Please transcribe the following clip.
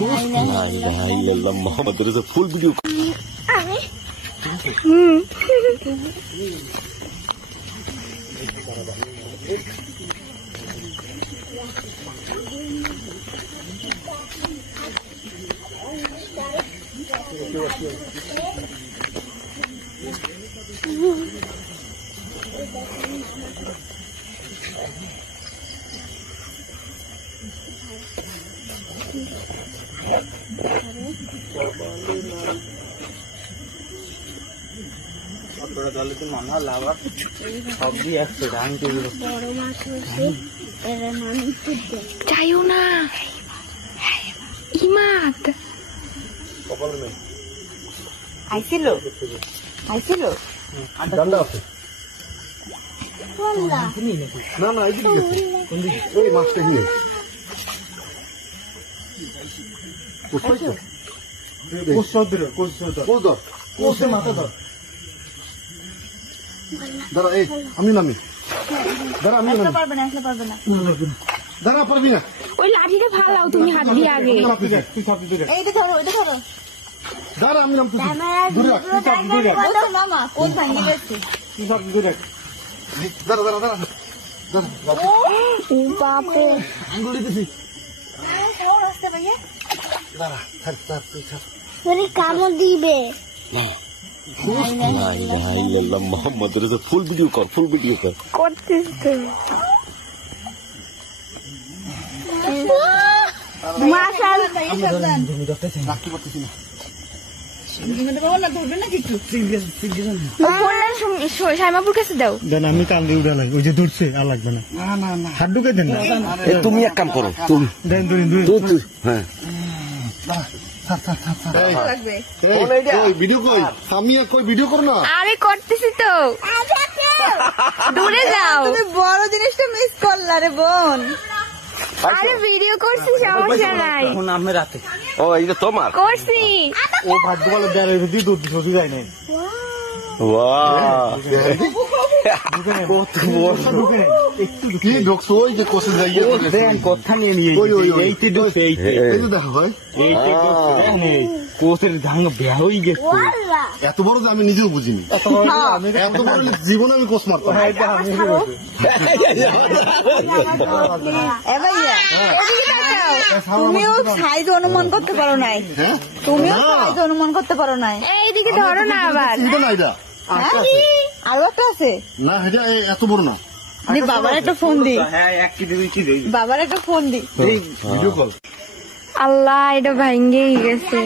मोहम्मद रजा full video যাইও না ইমাদ আইছিল না না এই মাছটা কি দাঁড়া এই আমি নামি দাঁড়া আমি পারবে না দাঁড়া পারবি না ওই লাঠিটা ফালাও তুমি হাত দিয়ে আগে এইটা ধরো ওইটা ধরো দাঁড়া আমি নামতেছি মামা কোন ভাঙি গেছে দাঁড়া দাঁড়া দাঁড়া বাপে আঙ্গুল দিতেছি রাস্তা ভাইয়া দাঁড়া থাক থাক থাক কামড় দিবে मोहम्मद रजा फुल वीडियो कर করছিস তো রাখতে পারতেছি না সাইমাপুর কাছে দাও দেন আমি কান্দে উঠালাই ওই যে ধরছে আর লাগবে না না না না হাত ঢুকে দেন না তুমি এক কাম করো তুমি দেন হ্যাঁ ভিডিও কই আমি কই ভিডিও করো না আরে করতেছি তো দূরে যাও তুমি বড় জিনিসটা মিস করলা রে বোন আরে ভিডিও করছি সমস্যা নাই ও এটা তোমার করছি ও ভাত বলে দেয় দিয়ে দুধ ছবি যায় নাই কি ঢুকছো ওই যে কোষে যাইয়ে কথা নিয়ে নিয়ে এইতে ঢুকছে এই দেখো ভাই কোষের ধান বেয়া হয়ে গেছে এত বড় যে আমি নিজেও বুঝিনি এত বড় জীবনে আমি কোষ মারতাম তুমিও সাইজ অনুমান করতে পারো নাই এইদিকে ধরো না আবার আরো একটা আছে না এটা এত বড় না বাবার একটা ফোন দি বাবার একটা ফোন দি ভিডিও কল আল্লাহ এটা ভাঙ্গেই গেছে